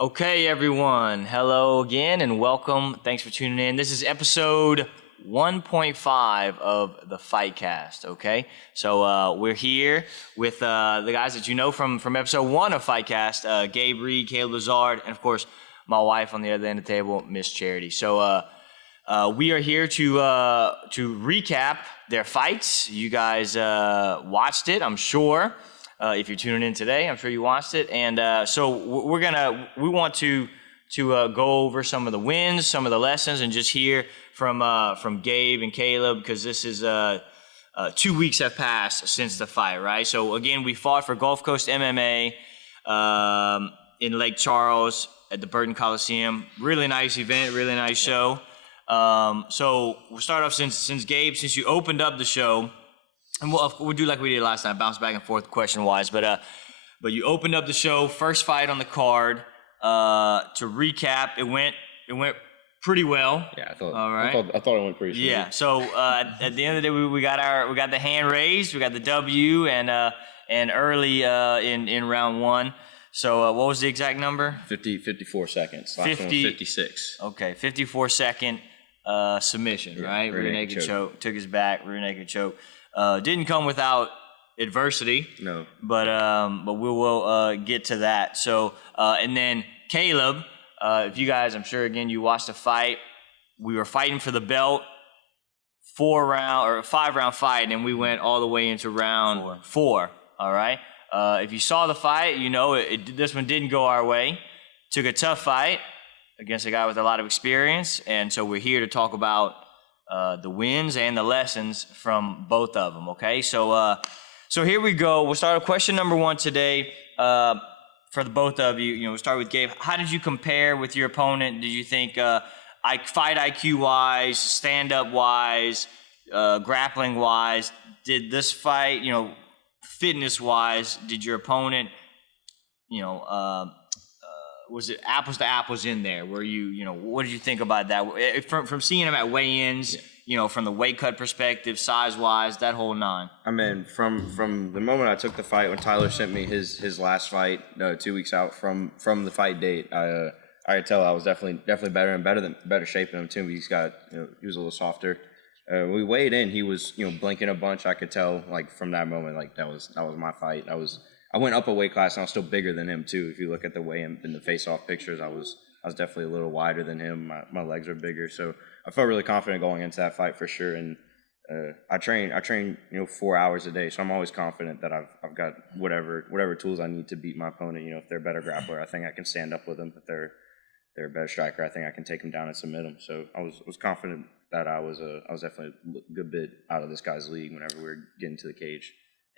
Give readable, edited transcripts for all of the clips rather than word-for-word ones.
Okay, everyone. Hello again and welcome. Thanks for tuning in. This is episode 1.5 of the FightCast, okay? So we're here with the guys that you know from episode 1 of FightCast, Gabe Reed Kaleb Lazard, and of course, my wife on the other end of the table, Miss Charity. So we are here to recap their fights. You guys watched it, I'm sure. If you're tuning in today, I'm sure you watched it. And so we want to go over some of the wins, some of the lessons, and just hear from Gabe and Caleb, because this is 2 weeks have passed since the fight, right? So again, we fought for Gulf Coast MMA in Lake Charles at the Burton Coliseum. Really nice event, really nice show. So we'll start off since Gabe, since you opened up the show. And we'll do like we did last time, bounce back and forth question-wise. But you opened up the show, first fight on the card. To recap, it went pretty well. Yeah, I thought. All right. I thought it went pretty smooth. Yeah. So at the end of the day, we got the hand raised, we got the W, and early in round one. So what was the exact number? 54 seconds. Last 50, one was 56. Okay, 54-second submission, right? Rear naked choke. Took his back, rear naked choke. Didn't come without adversity. No. But we will get to that. So and then Caleb, if you guys, I'm sure again you watched the fight. We were fighting for the belt, 5-round fight, and we went all the way into round four. All right. If you saw the fight, you know this one didn't go our way. Took a tough fight against a guy with a lot of experience, and so we're here to talk about the wins and the lessons from both of them, okay? So here we go. We'll start with question number one today for the both of you. We'll start with Gabe. How did you compare with your opponent? Did you think fight IQ-wise, stand-up-wise, grappling-wise, did this fight, fitness-wise, did your opponent, was it apples to apples in there? Were you, what did you think about that? From seeing him at weigh-ins, from the weight cut perspective, size-wise, that whole nine. I mean, from the moment I took the fight, when Tyler sent me his last fight 2 weeks out from the fight date, I could tell I was definitely better and better shape than him too. He was a little softer. When we weighed in, he was blinking a bunch. I could tell from that moment that was my fight. I went up a weight class and I was still bigger than him too. If you look at the weigh-in in the face-off pictures, I was definitely a little wider than him. My legs were bigger, so I felt really confident going into that fight for sure. And I train 4 hours a day, so I'm always confident that I've got whatever tools I need to beat my opponent. If they're a better grappler, I think I can stand up with them. If they're a better striker, I think I can take them down and submit them. So I was confident that I was definitely a good bit out of this guy's league whenever we were getting to the cage.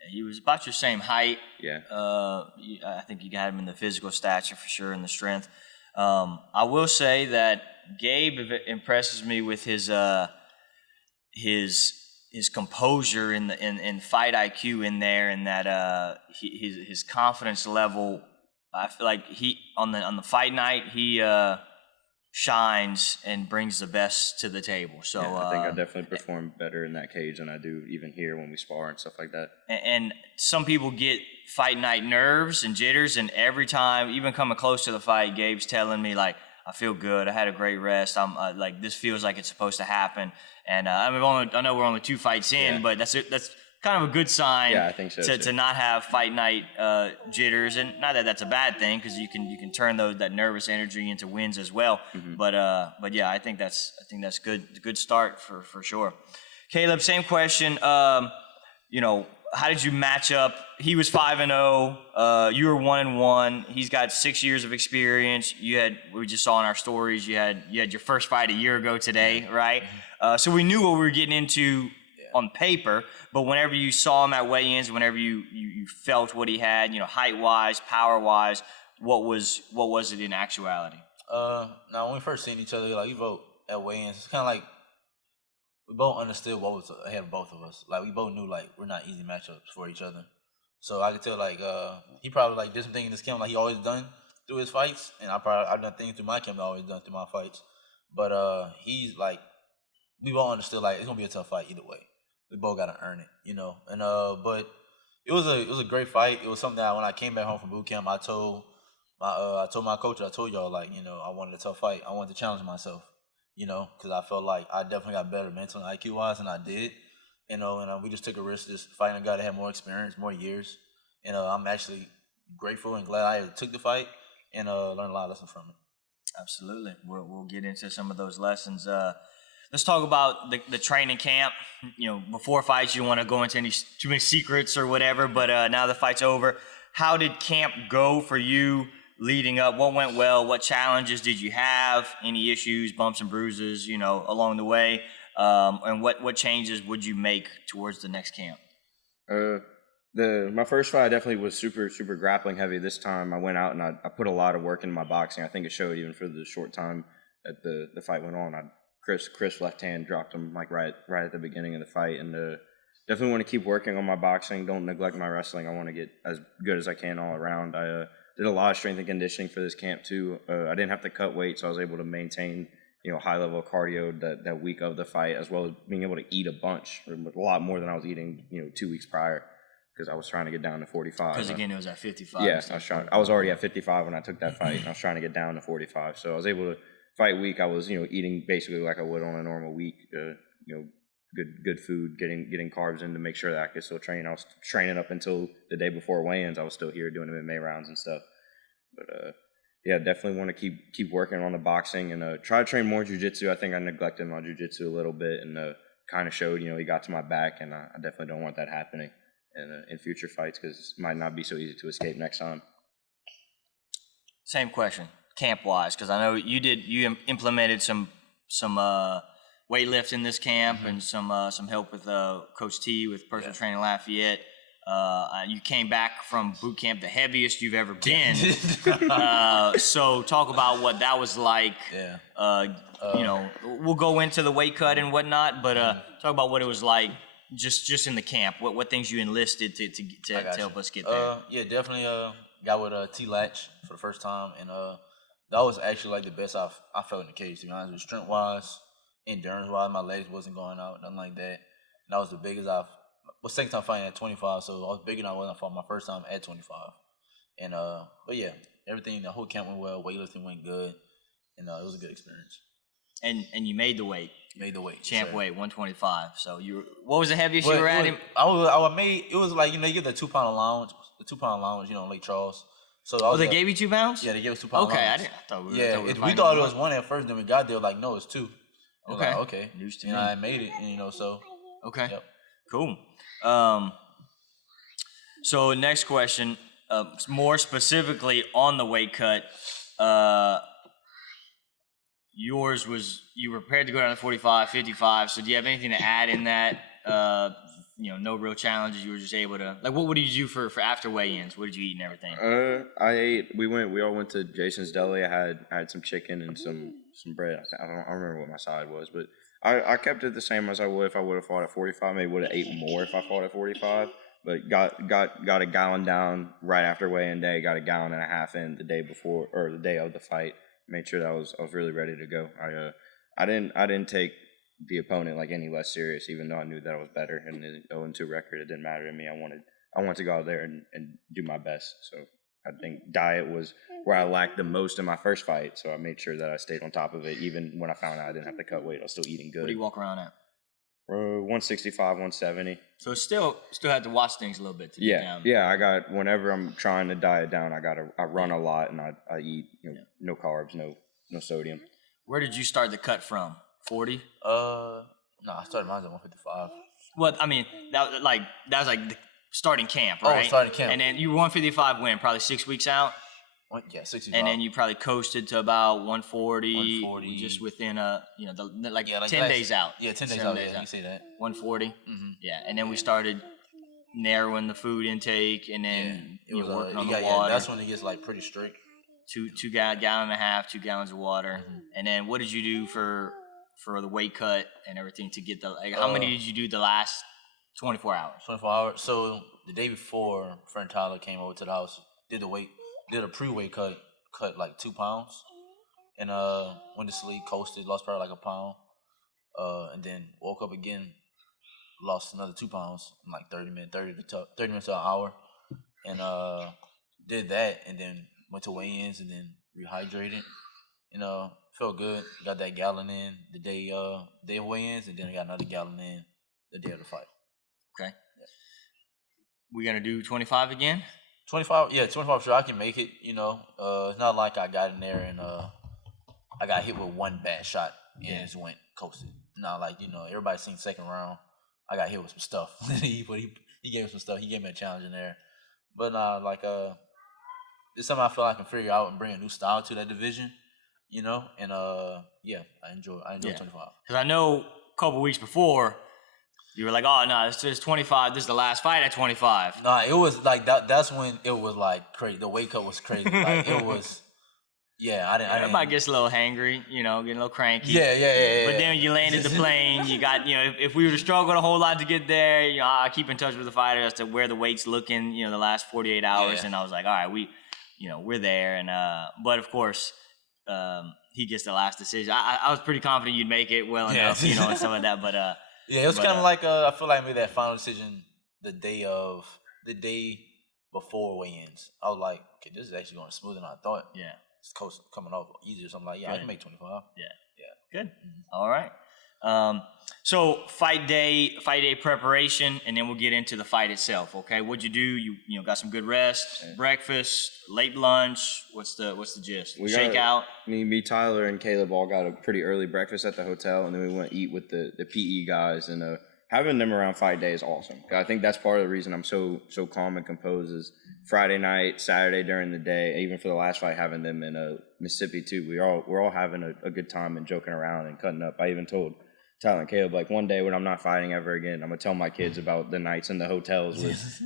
He was about your same height. Yeah. I think you got him in the physical stature for sure and the strength. I will say that Gabe impresses me with his composure in fight IQ in there, and that his confidence level. I feel like he on the fight night he shines and brings the best to the table. So yeah, I think I definitely perform better in that cage than I do even here when we spar and stuff like that. And some people get fight night nerves and jitters, and every time, even coming close to the fight, Gabe's telling me I feel good. I had a great rest. I'm this feels like it's supposed to happen. And I know we're only 2 fights in, but that's kind of a good sign. Yeah, I think so. To not have fight night jitters, and not that that's a bad thing, because you can turn that nervous energy into wins as well. Mm-hmm. But yeah, I think that's good start for sure. Caleb, same question. How did you match up? He was 5-0. You were 1-1. He's got 6 years of experience. We just saw in our stories, you had your first fight a year ago today, right? So we knew what we were getting into on paper, but whenever you saw him at weigh-ins, whenever you felt what he had, height-wise, power-wise, what was it in actuality? Now when we first seen each other, we both at weigh-ins, it's kind of like we both understood what was ahead of both of us. We both knew we're not easy matchups for each other. So I could tell he probably did some things in this camp he always done through his fights, and I've done things through my camp I always done through my fights. But he's we both understood it's gonna be a tough fight either way. We both gotta earn it, And but it was a great fight. It was something that when I came back home from boot camp, I told I told my coach, I told y'all, like, I wanted a tough fight. I wanted to challenge myself, because I felt like I definitely got better mentally, IQ-wise, and I did, and we just took a risk just fighting a guy that had more experience, more years. I'm actually grateful and glad I took the fight and learned a lot of lessons from it. Absolutely. We'll get into some of those lessons. Let's talk about the training camp. Before fights, you don't want to go into too many secrets or whatever, but now the fight's over. How did camp go for you leading up? What went well? What challenges did you have? Any issues, bumps and bruises, along the way? And what changes would you make towards the next camp? My first fight definitely was super grappling heavy. This time I went out and I put a lot of work in my boxing. I think it showed even for the short time that the fight went on. Chris left hand dropped him like right at the beginning of the fight, and definitely want to keep working on my boxing. Don't neglect my wrestling. I want to get as good as I can all around. I did a lot of strength and conditioning for this camp too. I didn't have to cut weight, so I was able to maintain high level cardio that week of the fight, as well as being able to eat a bunch, a lot more than I was eating 2 weeks prior, because I was trying to get down to 45. Because again, it was at 55. Yes, I was already at 55 when I took that fight, and I was trying to get down to 45. So I was able to fight week. I was eating basically like I would on a normal week. Good food, getting carbs in to make sure that I could still train. I was training up until the day before weigh-ins. I was still here doing MMA rounds and stuff. But yeah, definitely want to keep working on the boxing and try to train more jiu-jitsu. I think I neglected my jiu-jitsu a little bit, and kind of showed he got to my back, and I definitely don't want that happening in future fights, because it might not be so easy to escape next time. Same question, camp-wise, because I know you implemented some weightlifting this camp, and some help with Coach T with personal training Lafayette. You came back from boot camp, the heaviest you've ever been. So talk about what that was like. Yeah. We'll go into the weight cut and whatnot, but talk about what it was like just in the camp. What things you enlisted to help us get there. Yeah, definitely got with T Latch for the first time, and that was actually like the best I felt in the cage, to be honest with you. Strength wise, endurance wise, my legs wasn't going out, nothing like that. And that was the biggest second time fighting at 25, so I was bigger than I was when I fought my first time at 25. And but yeah, everything, the whole camp went well, weightlifting went good, and it was a good experience. And you made the weight. Made the weight. Champ sure. weight, 125. So what was the heaviest you were at? It was like, you get the 2 pound allowance, Lake Charles. So they gave you 2 pounds? Yeah, they gave us 2 pound allowance. I thought we we thought it was 1 at first, then we got there like, no, it's 2. Okay. Like, okay. News to me. I made it, so. Okay. Yep. Cool. So next question, more specifically on the weight cut, yours was, you were prepared to go down to 45, 55. So do you have anything to add in that? No real challenges. You were just able to, like, what did you do for after weigh-ins? What did you eat and everything? I ate. We all went to Jason's Deli. I had some chicken and some bread. I don't remember what my side was, but I kept it the same as I would if I would have fought at 45. Maybe would have ate more if I fought at 45. But got a gallon down right after weigh-in day. Got a gallon and a half in the day before, or the day of the fight. Made sure that I was really ready to go. I didn't take the opponent like any less serious, even though I knew that I was better. And the 0-2 record, it didn't matter to me. I wanted to go out there and do my best. So I think diet was where I lacked the most in my first fight. So I made sure that I stayed on top of it. Even when I found out I didn't have to cut weight, I was still eating good. What do you walk around at? 165, 170. So still had to watch things a little bit to get down. Yeah. Whenever I'm trying to diet down, I run a lot, and I eat no carbs, no sodium. Where did you start the cut from? 40? No, I started mine at 155. Well, I mean, that was like the starting camp, right? Oh, starting camp. And then you were 155 when? Probably 6 weeks out? Yeah, 65. And then you probably coasted to about 140, just within 10 days out. Yeah, 10 days out, you can say that. 140? Mm-hmm. Yeah, and then we started narrowing the food intake, and then working on the water. Yeah, that's when it gets like pretty strict. Two gallon and a half, 2 gallons of water. Mm-hmm. And then what did you do for the weight cut and everything to get how many did you do the last 24 hours? 24 hours. So the day before, friend Tyler came over to the house, did a pre-weight cut like 2 pounds, and went to sleep, coasted, lost probably like a pound, and then woke up again, lost another 2 pounds in like 30 minutes to an hour, and did that, and then went to weigh-ins and then rehydrated. Felt good. Got that gallon in the day of weigh-ins, and then I got another gallon in the day of the fight. Okay. Yeah. We gonna do 25 again? 25, yeah, 25 sure I can make it. It's not like I got in there and I got hit with one bad shot and just went coasted. Not like everybody seen second round. I got hit with some stuff. he gave me some stuff. He gave me a challenge in there, but it's something I feel I can figure out and bring a new style to that division. And I enjoy 25. Because I know a couple weeks before you were like, oh no, it's just 25. This is the last fight at 25. Nah, it was like that. That's when it was like crazy. The weight cut was crazy. Like it was. Yeah, I didn't. Everybody gets a little hangry, getting a little cranky. Yeah. But then when you landed the plane, you got, if we were to struggle a whole lot to get there, I keep in touch with the fighter as to where the weight's looking, the last 48 hours, and I was like, all right, we're there, and but of course, he gets the last decision. I was pretty confident you'd make it well enough, and some of that, but yeah, it was kind of like I feel like I made that final decision the day before weigh-ins. I was like, okay, this is actually going smoother than I thought. Yeah. It's close, coming off easier. So I'm like, I can make 25. Yeah. Good. Mm-hmm. All right. So fight day preparation, and then we'll get into the fight itself. Okay. What'd you do? You got some good rest, breakfast, late lunch. What's the gist? Shakeout. Me, Tyler, and Caleb all got a pretty early breakfast at the hotel, and then we went to eat with the PE guys. And having them around fight day is awesome. I think that's part of the reason I'm so calm and composed is Friday night, Saturday during the day, even for the last fight, having them in Mississippi too. We're all having a good time and joking around and cutting up. I even told Tyler and Caleb, like, one day when I'm not fighting ever again, I'm gonna tell my kids about the nights in the hotels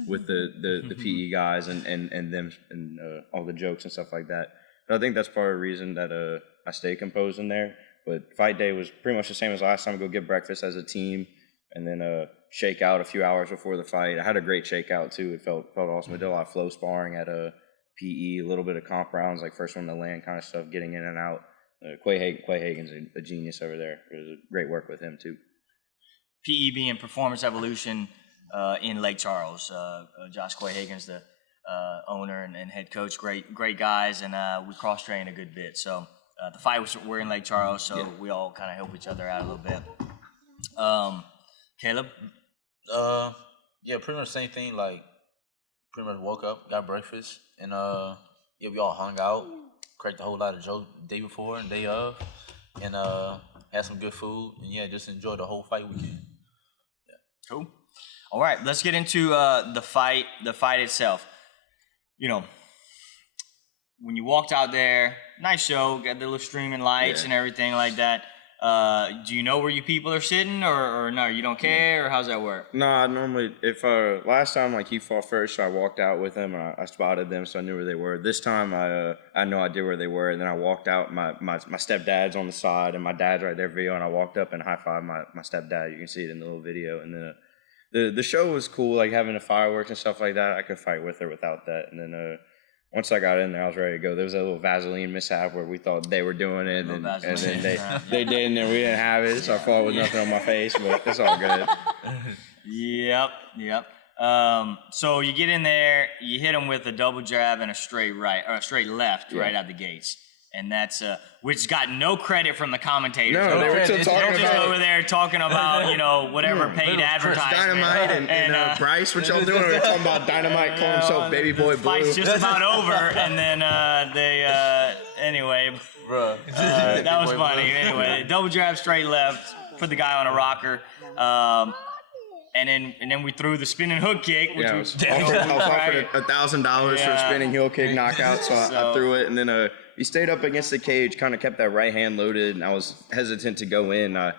with the PE guys and them and all the jokes and stuff like that. But I think that's part of the reason that I stay composed in there. But fight day was pretty much the same as last time. Go get breakfast as a team, and then shake out a few hours before the fight. I had a great shakeout too. It felt awesome. I did a lot of flow sparring at a PE, a little bit of comp rounds, like first one to land kind of stuff, getting in and out. Quay Hagen's a genius over there. It was great work with him too. PE being Performance Evolution in Lake Charles. Josh Quay Hagen's the owner and head coach. Great guys, and we cross-train a good bit. So the fight we're in Lake Charles, so we all kind of help each other out a little bit. Caleb? Pretty much the same thing. Like, pretty much woke up, got breakfast, and we all hung out, cracked a whole lot of jokes the day before and day of, and had some good food, and just enjoyed the whole fight weekend. Yeah. Cool. All right, let's get into the fight itself. When you walked out there, nice show, got the little streaming lights and everything like that. Do you know where you people are sitting, or no? You don't care, or how's that work? Nah, normally if last time he fought first, so I walked out with him and I spotted them, so I knew where they were. This time I had no idea where they were, and then I walked out. My stepdad's on the side, and my dad's right there video, and I walked up and high fived my stepdad. You can see it in the little video, and then the show was cool, like having the fireworks and stuff like that. I could fight with or without that, and then. Once I got in there, I was ready to go. There was a little Vaseline mishap where we thought they were doing it, and then they did, and then we didn't have it, so I fought with nothing on my face, but it's all good. Yep. So you get in there, you hit them with a double jab and a straight right, or a straight left right out the gates. And that's which got no credit from the commentators. No, they were just over there talking about whatever paid advertisement. Dynamite and Bryce, what y'all doing? They're talking about Dynamite, calling himself Baby Boy Blue. Fight's just about over, and then anyway, Bruh. That was funny. Anyway, double jab, straight left, put the guy on a rocker. And then we threw the spinning hook kick, which I was offered $1,000 for a spinning heel kick knockout, so I threw it, and then he stayed up against the cage, kind of kept that right hand loaded, and I was hesitant to go in. I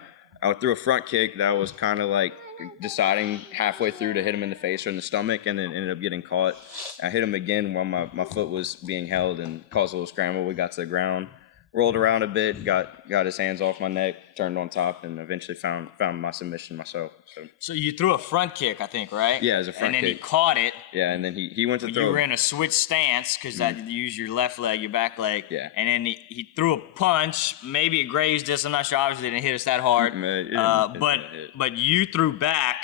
threw a front kick that was kind of like deciding halfway through to hit him in the face or in the stomach, and then ended up getting caught. I hit him again while my foot was being held and caused a little scramble. We got to the ground, rolled around a bit, got his hands off my neck, turned on top, and eventually found my submission myself. So you threw a front kick, I think, right? Yeah, it was a front kick. And then he caught it. Yeah, and then he went to throw. You were in a switch stance because you use your left leg, your back leg. Yeah. And then he threw a punch. Maybe it grazed us. I'm not sure. Obviously, it didn't hit us that hard. But you threw back,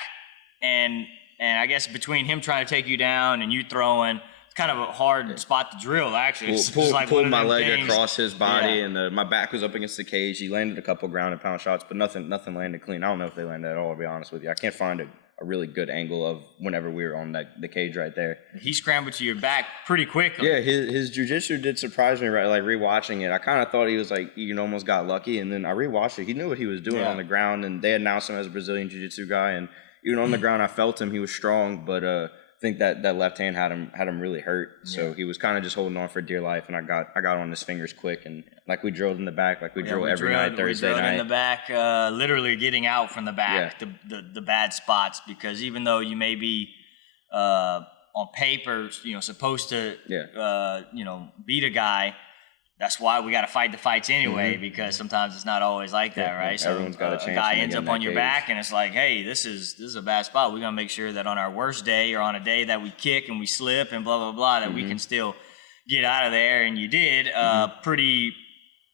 and I guess between him trying to take you down and you throwing, kind of a hard spot to drill, actually. It's just like pulled one of my them leg things. across his body, and my back was up against the cage. He landed a couple ground and pound shots, but nothing landed clean. I don't know if they landed at all, to be honest with you. I can't find a really good angle of whenever we were on the cage right there. He scrambled to your back pretty quickly. Yeah, his jiu-jitsu did surprise me, right? Like, rewatching it, I kind of thought he was like, almost got lucky, and then I rewatched it. He knew what he was doing on the ground, and they announced him as a Brazilian jiu-jitsu guy, and even on the ground, I felt him. He was strong, but I think that left hand had him really hurt. So he was kind of just holding on for dear life, and I got on his fingers quick, and like we drilled in the back, like we drill every night Thursday night. We drilled in the back, literally getting out from the back, the bad spots, because even though you may be on paper, supposed to beat a guy, that's why we got to fight the fights anyway, because sometimes it's not always like that, right? So everyone's got a chance. A guy ends up on your back, and it's like, hey, this is a bad spot. We're gonna make sure that on our worst day, or on a day that we kick and we slip and blah blah blah, that we can still get out of there. And you did pretty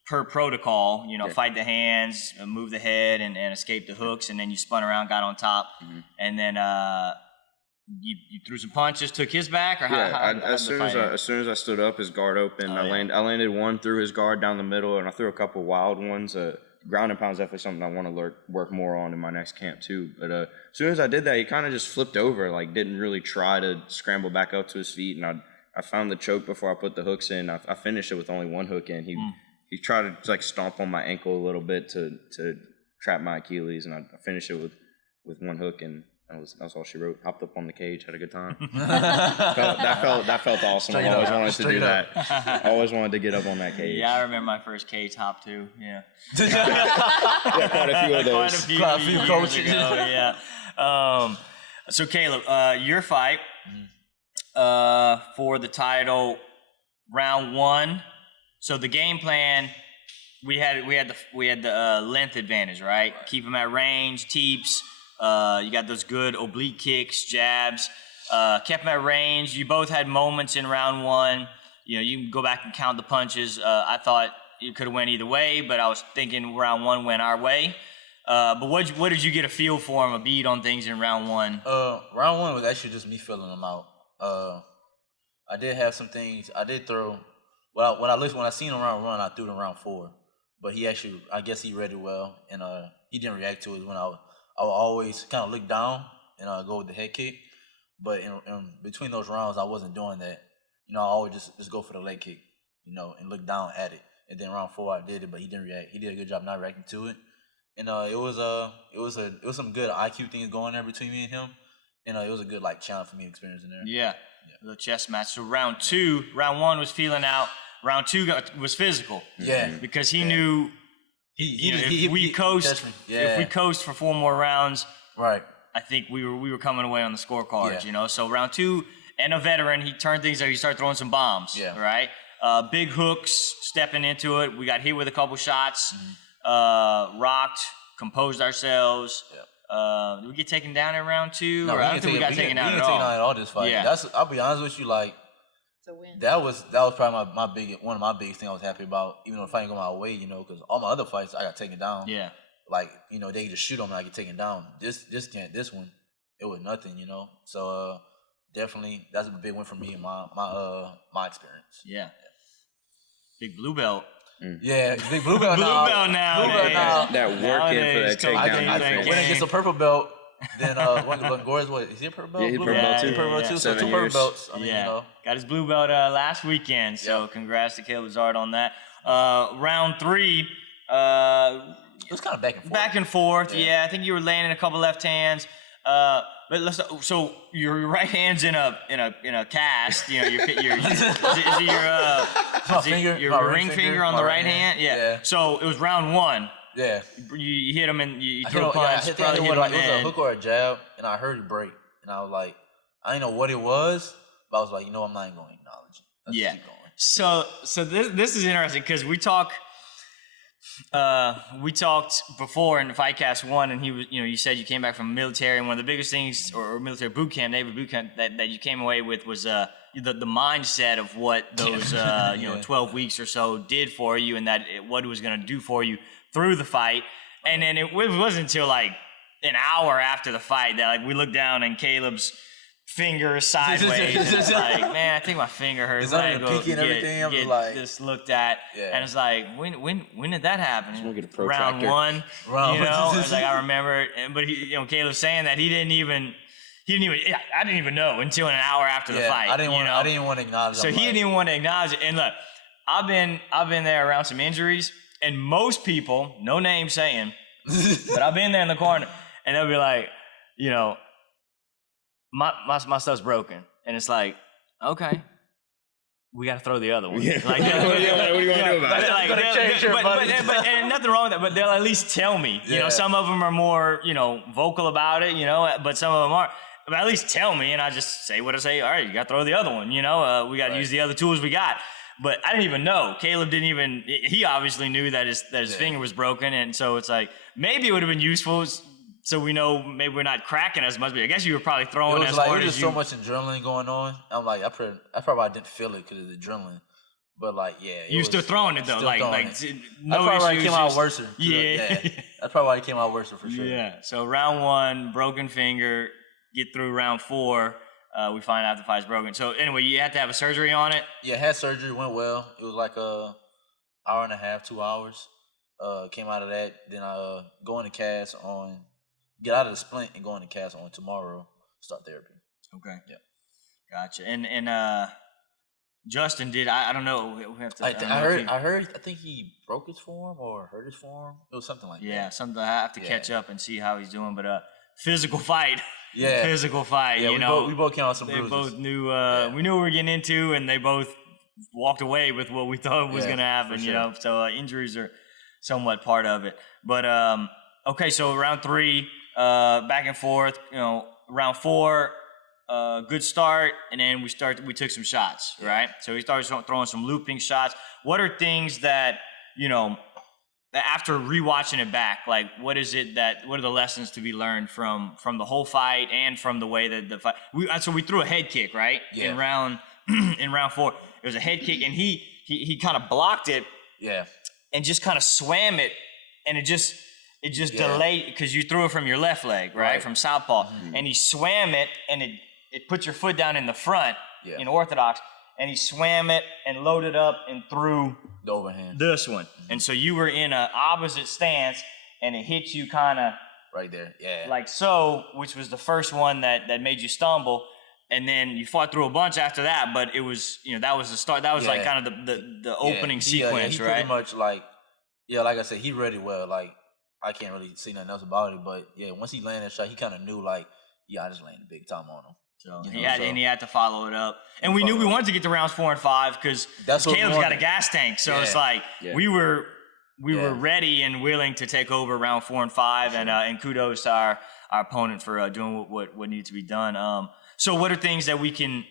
per protocol. Fight the hands, move the head, and escape the hooks, and then you spun around, got on top, and then you threw some punches, took his back, or as soon as I stood up, his guard opened. I landed one through his guard down the middle, and I threw a couple wild ones. Ground and pound is definitely something I want to work more on in my next camp too. But as soon as I did that, he kind of just flipped over, like didn't really try to scramble back up to his feet. And I found the choke before I put the hooks in. I finished it with only one hook in. He tried to like stomp on my ankle a little bit to trap my Achilles, and I finished it with one hook, and that's all she wrote. Hopped up on the cage, had a good time. that felt awesome. I always wanted to do that. I always wanted to get up on that cage. Yeah, I remember my first cage hop too. Yeah. Quite a few of those. Quite a few coaches ago, yeah. So Kaleb, your fight for the title, round one. So the game plan, we had the length advantage, right? Keep them at range, teeps. You got those good oblique kicks, jabs, kept them at range. You both had moments in round one. You can go back and count the punches. I thought it could have went either way, but I was thinking round one went our way. But what did you get a feel for him, a beat on things in round one? Round one was actually just me filling them out. I did have some things. I did throw. When I seen him round one, I threw them round four. But I guess he read it well, and he didn't react to it when I would always kind of look down and go with the head kick. But in between those rounds, I wasn't doing that. I always just go for the leg kick, and look down at it. And then round four, I did it, but he didn't react. He did a good job not reacting to it. And it was some good IQ things going there between me and him. And it was a good challenge for me experiencing there. Yeah, the chess match. So round one was feeling out. Round two was physical. Yeah, because he knew. If we coast for 4 more rounds, right? I think we were coming away on the scorecards, So round two, and a veteran, he turned things up. He started throwing some bombs, right? Big hooks, stepping into it. We got hit with a couple shots, rocked, composed ourselves. Did we get taken down in round two? No, I don't think we got taken down at all. We didn't take down at all this fight. Yeah. I'll be honest with you, that was probably one of my biggest things I was happy about, even though the fight didn't go my way, because all my other fights I got taken down. Yeah. They just shoot on me, I get taken down. This one, it was nothing, So definitely that's a big win for me in my experience. Yeah. Big blue belt. Yeah, big blue belt now. Blue belt now. That working for that takedown. When it gets a purple belt, then what is he a purple belt? Yeah, he's purple belt too. Purple belt too. So 2 purple belts. Got his blue belt last weekend. So congrats to Kaleb Lazard on that. Round three. It was kind of back and forth. Back and forth. Yeah, I think you were landing a couple left hands. So your right hand's in a cast. Your ring finger on the right hand. Yeah. So it was round one. Yeah. You hit him and you threw a punch. It was a hook or a jab, and I heard it break, and I was like, I didn't know what it was, but I was like, I'm not even going to acknowledge it. Let's keep going. So this is interesting because we talked before in the FightCast 1, and he was, you said you came back from military, and one of the biggest things, or military boot camp, Naval boot camp, that you came away with was the mindset of what those 12 weeks or so did for you, and what it was going to do for you through the fight. And then it wasn't until an hour after the fight that we looked down and Kaleb's finger sideways. And it's like, man, I think my finger hurts. It's under the pinky and everything. I'm get like, this looked at, and it's like, when did that happen? Just wanna get a Round protractor. one, you know. It's like I remember it, but Caleb saying that he didn't even. I didn't even know until an hour after the fight. I didn't want to acknowledge. So he didn't even want to acknowledge it. And look, I've been there around some injuries, and most people, no name saying, but I've been there in the corner, and they'll be like, you know, my stuff's broken, and it's like, okay, we got to throw the other one. Yeah. Like, what do you want to do about it? And nothing wrong with that, but they'll at least tell me. You know, some of them are more, vocal about it, but some of them aren't. But at least tell me, and I just say what I say. All right, you got to throw the other one. We got to use the other tools we got. But I didn't even know. Caleb didn't even. He obviously knew that his finger was broken, and so it's like maybe it would have been useful, so we know maybe we're not cracking as much. But I guess you were probably throwing as hard as you. It was so much adrenaline going on. I'm like, I probably didn't feel it because of the adrenaline. But you still throwing it though, no probably issues. Came out worse. Yeah, that's probably why it came out worse for sure. Yeah. So round one, broken finger. Get through round four, we find out the fight's broken. So anyway, you had to have a surgery on it? Yeah, had surgery, went well. It was like hour and a half, 2 hours. Came out of that. Then I go into cast get out of the splint and go into cast on tomorrow, start therapy. Okay. Yeah. Gotcha. And Justin did, I don't know, we have to. I think he broke his forearm or hurt his forearm. It was something like that. Yeah, something I have to catch up and see how he's doing, but physical fight. Yeah. Physical fight, we both came out some bruises. They both knew, we knew what we were getting into, and they both walked away with what we thought was going to happen, sure. So injuries are somewhat part of it. But, okay, so round three, back and forth, round four, good start, and then we took some shots, right? So we started throwing some looping shots. What are things that, after rewatching it back, like what are the lessons to be learned from the whole fight and from the way that the fight? So we threw a head kick, right? Yeah. In round four, it was a head kick, and he kind of blocked it. Yeah. And just kind of swam it, and it just delayed because you threw it from your left leg, right? From southpaw, and he swam it, and it put your foot down in the front in orthodox. And he swam it and loaded up and threw the overhand. This one. And so you were in an opposite stance, and it hit you kind of right there. Yeah. Like so, which was the first one that made you stumble. And then you fought through a bunch after that, but it was, that was the start. That was like kind of the opening sequence, he right? Pretty much like I said, he read it well. Like, I can't really see nothing else about it, but once he landed that shot, he kind of knew I just landed big time on him. So he had to follow it up, and we knew we wanted to get to rounds 4 and 5 because Caleb's got a gas tank. So it's like we were ready and willing to take over round 4 and 5, and kudos to our opponent for doing what needed to be done. So what are things that we can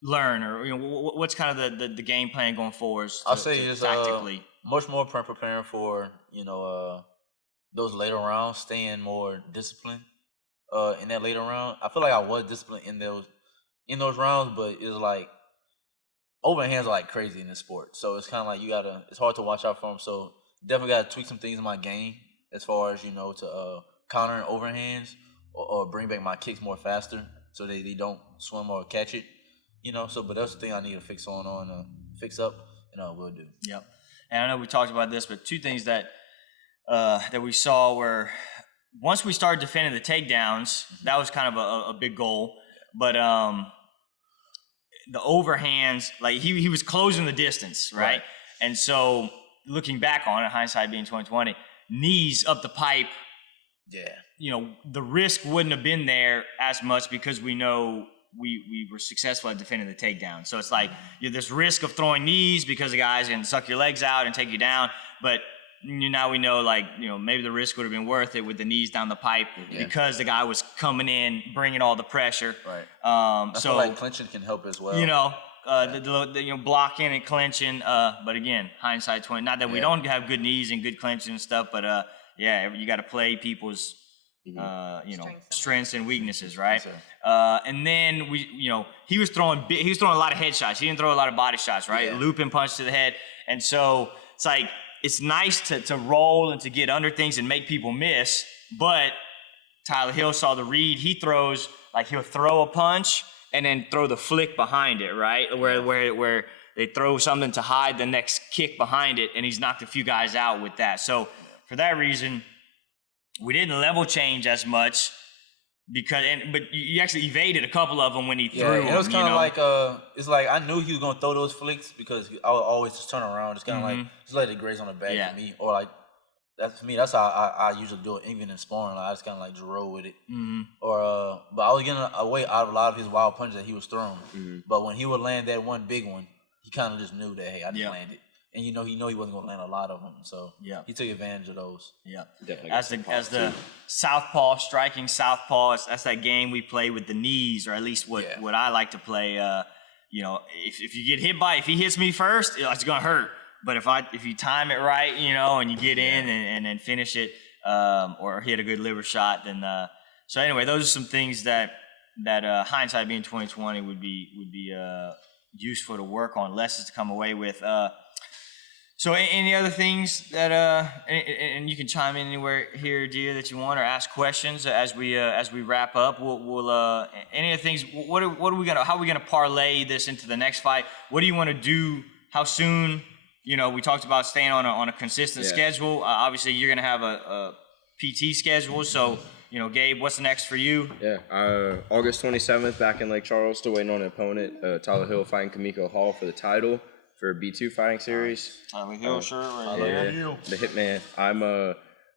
learn, or what's kind of the game plan going forward? I'll say it's tactically much more preparing for those later rounds, staying more disciplined. In that later round, I feel like I was disciplined in those rounds, but it's like overhands are like crazy in this sport. So it's kind of like it's hard to watch out for them. So definitely got to tweak some things in my game as far as to counter overhands or bring back my kicks more faster so they don't swim or catch it. So but that's the thing I need to fix up, and we'll do. Yep. And I know we talked about this, but two things that we saw were. Once we started defending the takedowns, that was kind of a big goal. But the overhands, like he was closing the distance, right? And so looking back on it, hindsight being 2020, knees up the pipe. Yeah. The risk wouldn't have been there as much because we know we were successful at defending the takedown. So it's like there's risk of throwing knees because the guys can suck your legs out and take you down, but now we know, maybe the risk would have been worth it with the knees down the pipe because the guy was coming in, bringing all the pressure. Right. I feel like clinching can help as well. The blocking and clinching. But again, hindsight 20. Not that we don't have good knees and good clinching and stuff, but you got to play people's strengths and weaknesses, right? Yes, and then he was throwing a lot of head shots. He didn't throw a lot of body shots, right? Yeah. Loop and punch to the head, and so it's like. It's nice to roll and to get under things and make people miss, but Tyler Hill saw the read. He throws, like he'll throw a punch and then throw the flick behind it, right? Where they throw something to hide the next kick behind it, and he's knocked a few guys out with that. So for that reason, we didn't level change as much but you actually evaded a couple of them when he threw. Yeah, it was kind of like it's like I knew he was gonna throw those flicks because I would always just turn around, just kind of like just let it graze on the back for me, or like that's for me. That's how I usually do it, even in sparring. Like, I just kind of like just roll with it, or but I was getting away out of a lot of his wild punches that he was throwing. But when he would land that one big one, he kind of just knew that, hey, I just landed. And he wasn't going to land a lot of them, so he took advantage of those. Yeah, definitely. As the southpaw, striking southpaw, that's that game we play with the knees, or at least what I like to play. If you get hit if he hits me first, it's going to hurt. But if you time it right, and you get in and then finish it, or hit a good liver shot, then so anyway, those are some things that hindsight being 2020 would be useful to work on, lessons to come away with. So any other things that and you can chime in anywhere here, dear, that you want, or ask questions as we wrap up. We'll any of the things. How are we gonna parlay this into the next fight? What do you want to do? How soon? We talked about staying on a consistent schedule. Obviously, you're gonna have a PT schedule. So Gabe, what's next for you? Yeah, August 27th, back in Lake Charles, still waiting on an opponent. Tyler Hill fighting Kamiko Hall for the title. For a B2 fighting series. Tyler Hill shirt right there. The Hitman.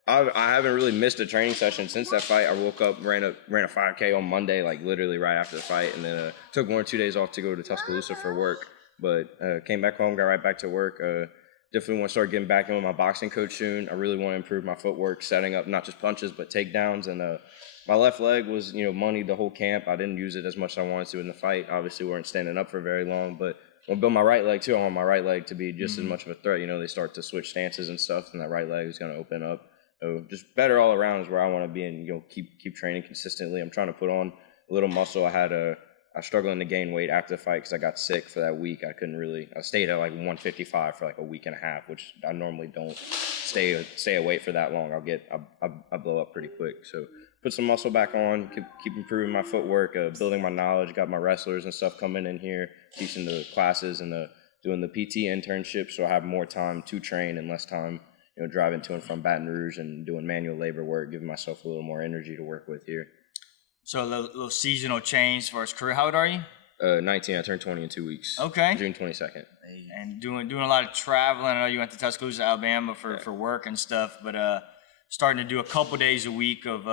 I haven't really missed a training session since that fight. I woke up, ran a 5K on Monday, like literally right after the fight, and then took 1 or 2 days off to go to Tuscaloosa for work. But came back home, got right back to work. Definitely want to start getting back in with my boxing coach soon. I really want to improve my footwork, setting up not just punches but takedowns. And my left leg was moneyed the whole camp. I didn't use it as much as I wanted to in the fight. Obviously, we weren't standing up for very long, but I want to build my right leg too. I want my right leg to be just as much of a threat. They start to switch stances and stuff, and that right leg is going to open up. So just better all around is where I want to be, and keep training consistently. I'm trying to put on a little muscle. I was struggling to gain weight after the fight because I got sick for that week. I stayed at like 155 for like a week and a half, which I normally don't stay at weight for that long. I blow up pretty quick. So put some muscle back on, keep improving my footwork, building my knowledge. Got my wrestlers and stuff coming in here, teaching the classes and doing the PT internship, so I have more time to train and less time, driving to and from Baton Rouge and doing manual labor work, giving myself a little more energy to work with here. So a little seasonal change for his career. How old are you? 19. I turned 20 in 2 weeks. Okay. June 22nd. And doing a lot of traveling. I know you went to Tuscaloosa, Alabama for work and stuff, but starting to do a couple days a week of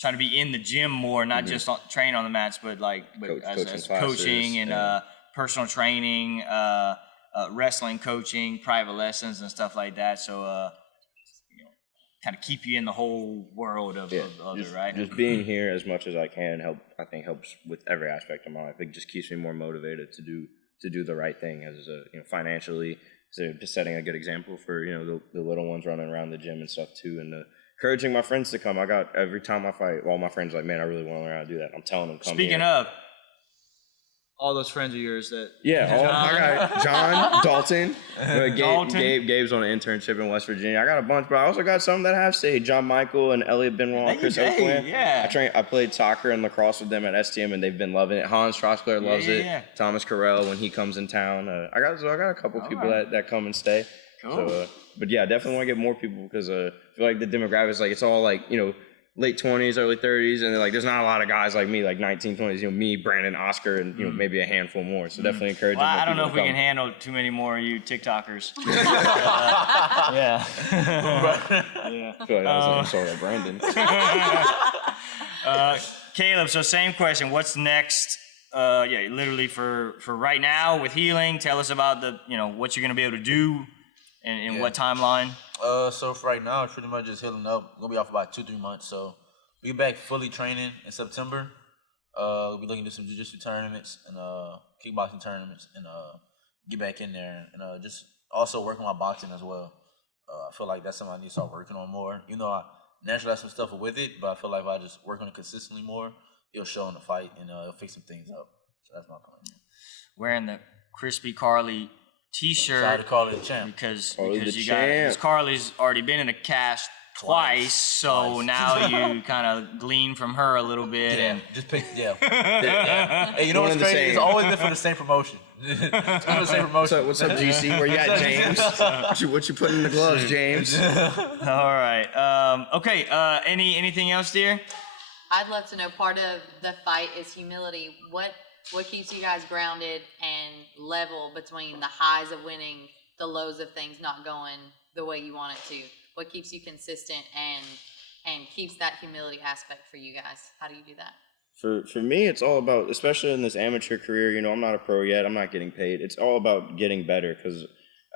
trying to be in the gym more, not just train on the mats, but as coaching and personal training, wrestling coaching, private lessons and stuff like that. So kind of keep you in the whole world of it, right? Just being here as much as I can helps with every aspect of my life. It just keeps me more motivated to do the right thing as financially. So just setting a good example for the little ones running around the gym and stuff too, and encouraging my friends to come. I got every time I fight, all my friends are like, man, I really want to learn how to do that. I'm telling them, come Speaking here. of all those friends of yours that I got John, Dalton, Gabe's on an internship in West Virginia. I got a bunch, but I also got some that have stayed. John Michael and Elliot Benoit, Chris Oakland. Yeah. I played soccer and lacrosse with them at STM, and they've been loving it. Hans Strasler loves it. Yeah. Thomas Carell when he comes in town. I got a couple people that come and stay. Cool. So, but yeah, definitely want to get more people because I feel like the demographics, like it's all like late 20s, early 30s, and there's not a lot of guys like me, like 19, 20s, me, Brandon, Oscar, and maybe a handful more. So definitely encouraging. Well, I don't know if we can handle too many more of you TikTokers. Yeah. I feel like that was an insult at Brandon. Kaleb, so same question. What's next? Literally for right now with healing. Tell us about what you're gonna be able to do and what timeline. So for right now, it's pretty much just healing up. We're gonna be off about 2-3 months. So we get back fully training in September. We'll be looking to do some jiu-jitsu tournaments and kickboxing tournaments and get back in there and just also work on my boxing as well. I feel like that's something I need to start working on more. I naturally have some stuff with it, but I feel like if I just work on it consistently more, it'll show in the fight and it'll fix some things up. So that's my plan. Wearing the Crispy Carly T-shirt. Try to call it a champ because Carly's already been in a cast twice. So now you kind of glean from her a little bit. Yeah, And just pick. Yeah. Hey, you know what's crazy? It's always been for the same promotion. It's for the same promotion. So what's up, GC? Where you at, James? what you putting in the gloves, James? all right. Okay. Anything else, dear? I'd love to know, part of the fight is humility. What keeps you guys grounded and level between the highs of winning, the lows of things not going the way you want it to? What keeps you consistent and keeps that humility aspect for you guys? How do you do that? For me, it's all about, especially in this amateur career, I'm not a pro yet. I'm not getting paid. It's all about getting better, because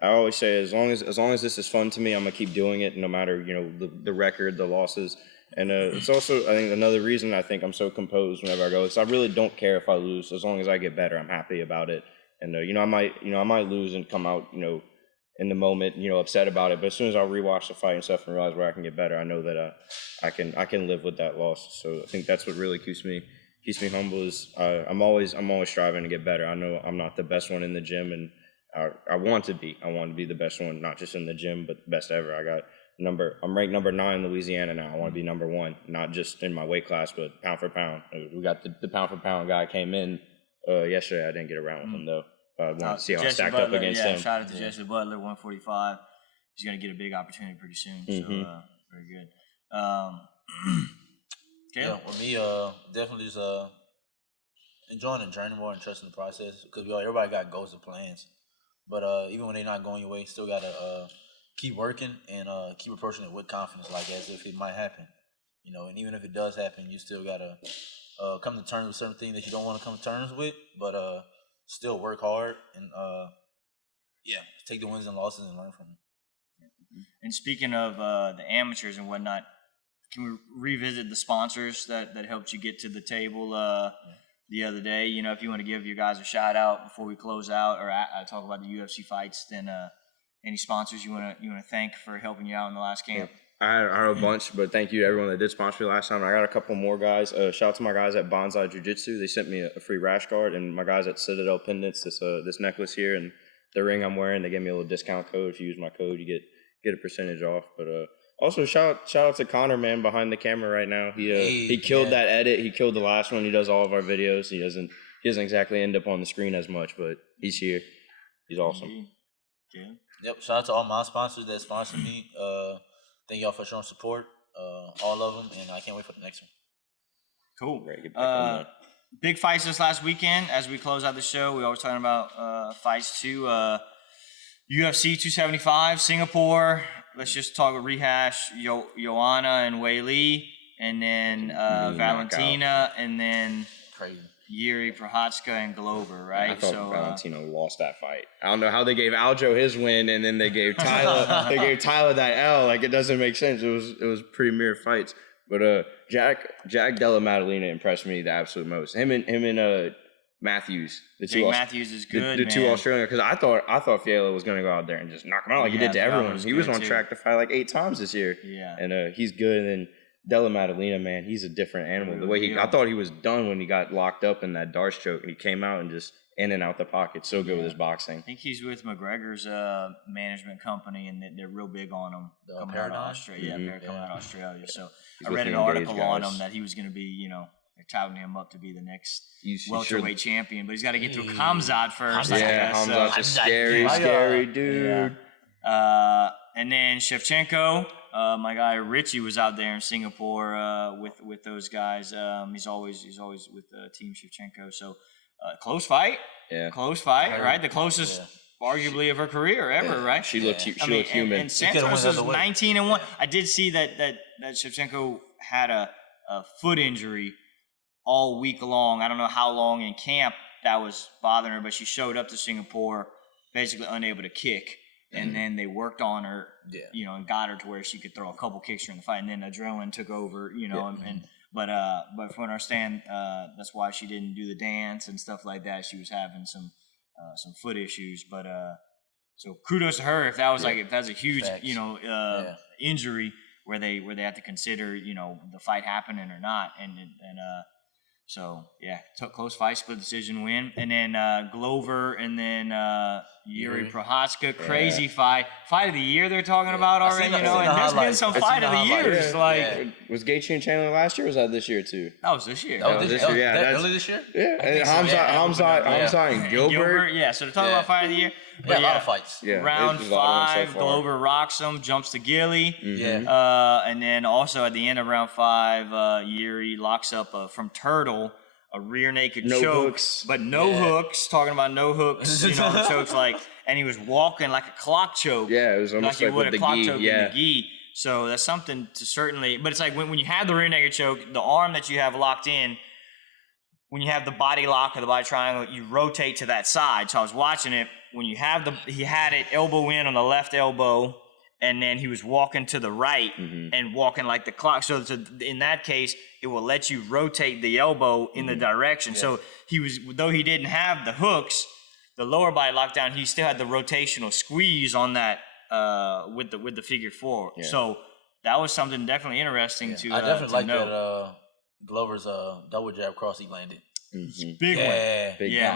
I always say, as long as this is fun to me, I'm going to keep doing it, no matter, the record, the losses. And it's also, I think, another reason I think I'm so composed whenever I go is I really don't care if I lose. As long as I get better, I'm happy about it. And I might lose and come out, in the moment, upset about it. But as soon as I rewatch the fight and stuff and realize where I can get better, I know that I can live with that loss. So I think that's what really keeps me humble. Is I'm always striving to get better. I know I'm not the best one in the gym, and I want to be. I want to be the best one, not just in the gym, but the best ever. I'm ranked number 9 in Louisiana now. I want to be number 1, not just in my weight class, but pound for pound. We got the pound for pound guy came in yesterday. I didn't get around with him though. I want to see how I stacked up against him. Shout out to Jesse Butler, 145. He's going to get a big opportunity pretty soon. So very good. Yeah, with me, definitely just enjoying the journey more and trusting the process, because everybody got goals and plans. But even when they're not going your way, you still gotta keep working and keep approaching it with confidence, like as if it might happen. And even if it does happen, you still gotta come to terms with certain things that you don't want to come to terms with, but still work hard and take the wins and losses and learn from them. And speaking of the amateurs and whatnot, can we revisit the sponsors that helped you get to the table the other day? If you want to give you guys a shout out before we close out, or talk about the UFC fights, then any sponsors you want to thank for helping you out in the last camp? I had a bunch, but thank you to everyone that did sponsor me last time. I got a couple more guys. Shout out to my guys at Bonsai Jiu-Jitsu. They sent me a free rash guard, and my guys at Citadel Pendants, this necklace here, and the ring I'm wearing. They gave me a little discount code. If you use my code, you get a percentage off. But also shout out to Connor, man, behind the camera right now. He killed that edit. He killed the last one. He does all of our videos. He doesn't exactly end up on the screen as much, but he's here. He's awesome. Okay. Yep. Shout out to all my sponsors that sponsored me. Thank y'all for showing support, all of them, and I can't wait for the next one. Cool. Ready to get back on that. Big fights this last weekend. As we close out the show, we always talking about fights too. UFC 275, Singapore. Let's just talk rehash. Joanna and Wei Li, and then Valentina, and then Crazy. Yuri Prochazka and Glover, right? I thought Valentina lost that fight. I don't know how they gave Aljo his win and then they gave Tyler that L. Like, it doesn't make sense. It was pretty mere fights. But Jack Della Maddalena impressed me the absolute most. Him and Matthews. Matthews is good. The two Australians, because I thought Fiala was gonna go out there and just knock him out like he did to everyone. He was on track to fight like 8 times this year. Yeah. And he's good. And then Della Maddalena, man, he's a different animal. The way I thought he was done when he got locked up in that Darce choke, and he came out and just in and out the pocket. So good with his boxing. I think he's with McGregor's management company, and they're real big on him. Coming out of Australia. Coming out of Australia. So I read an article on him that he was going to be, they're touting him up to be be the welterweight champion, but he's got to get through Khamzat first. Yeah, Khamzat's a scary dude. Yeah. And then Shevchenko. My guy Richie was out there in Singapore with those guys. He's always with Team Shevchenko. So close fight. Yeah. Close fight, right? The closest arguably of her career ever, right? She looked human. And Santos is 19-1. I did see that Shevchenko had a foot injury all week long. I don't know how long in camp that was bothering her, but she showed up to Singapore basically unable to kick. And then they worked on her, and got her to where she could throw a couple kicks during the fight. And then adrenaline took over, But from what I understand, that's why she didn't do the dance and stuff like that. She was having some foot issues. But so kudos to her if that's a huge injury where they have to consider the fight happening or not. And So yeah, took close fight, split decision win, and then Glover, and then Yuri Prochazka, crazy fight of the year they're talking about already, and there's been some fight of the years. Was Gaethje and Chandler last year? Or was that this year too? That was this year. That was this year. Yeah, that's early this year. Yeah, and Hamza and Gilbert. Yeah, so they're talking about fight of the year. But a lot of fights. Yeah, round there's a lot of them 5, so far. Glover rocks him, jumps to Gilly. Yeah. And then also at the end of round 5, Yuri locks up from Turtle a rear naked No choke, hooks. but no hooks. Talking about no hooks, the chokes and he was walking like a clock choke. Yeah, it was almost like you would with a the clock gi. choke Yeah. in the gi. So that's something to certainly. But it's like when you have the rear naked choke, the arm that you have locked in. When you have the body lock or the body triangle, you rotate to that side. So I was watching it. When you have he had it elbow in on the left elbow, and then he was walking to the right and walking like the clock. So in that case, it will let you rotate the elbow in the direction. Yeah. So though he didn't have the hooks, the lower body lockdown, he still had the rotational squeeze on that with the figure 4. Yeah. So that was something definitely interesting to I definitely like know. that Glover's double jab cross he landed. Big one.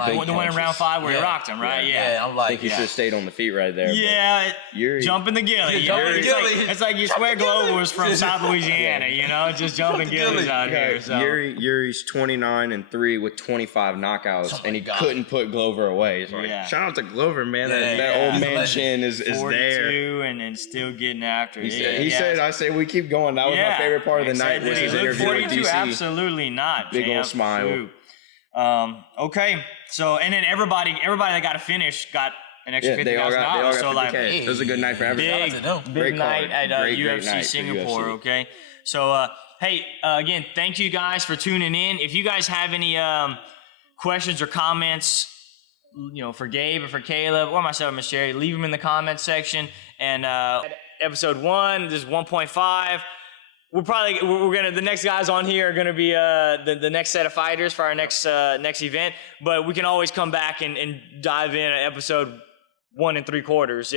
Like the one in round 5 where he rocked him, right? Yeah, I'm like, I think he should have stayed on the feet right there. Yeah, jumping the gilly. It's like you swear Glover was from South Louisiana, just jumping gillies out here. So. Yuri's 29-3 with 25 knockouts, and he couldn't put Glover away. So shout out to Glover, man. That old man chin is 42 there. and still getting after it. He said, I say we keep going. That was my favorite part of the night was his interview with 42, DC. Absolutely not. Big old smile. Shoot. Okay, so and then everybody that got a finish got an extra $50,000. So like, it was a good night for everybody. Big night at UFC night Singapore. UFC. Okay, so hey, again, thank you guys for tuning in. If you guys have any questions or comments, for Gabe or for Caleb or myself, Miss Sherry, leave them in the comments section. And episode 1, this is 1.5. We're gonna the next guys on here are gonna be the next set of fighters for our next event, but we can always come back and dive in at episode 1 3/4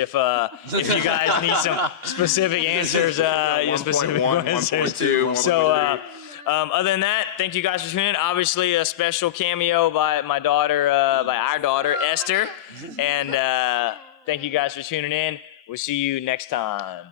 if you guys need some specific answers, specific 1.1, answers. 1.2. So other than that, thank you guys for tuning in. Obviously, a special cameo by our daughter Esther, and thank you guys for tuning in. We'll see you next time.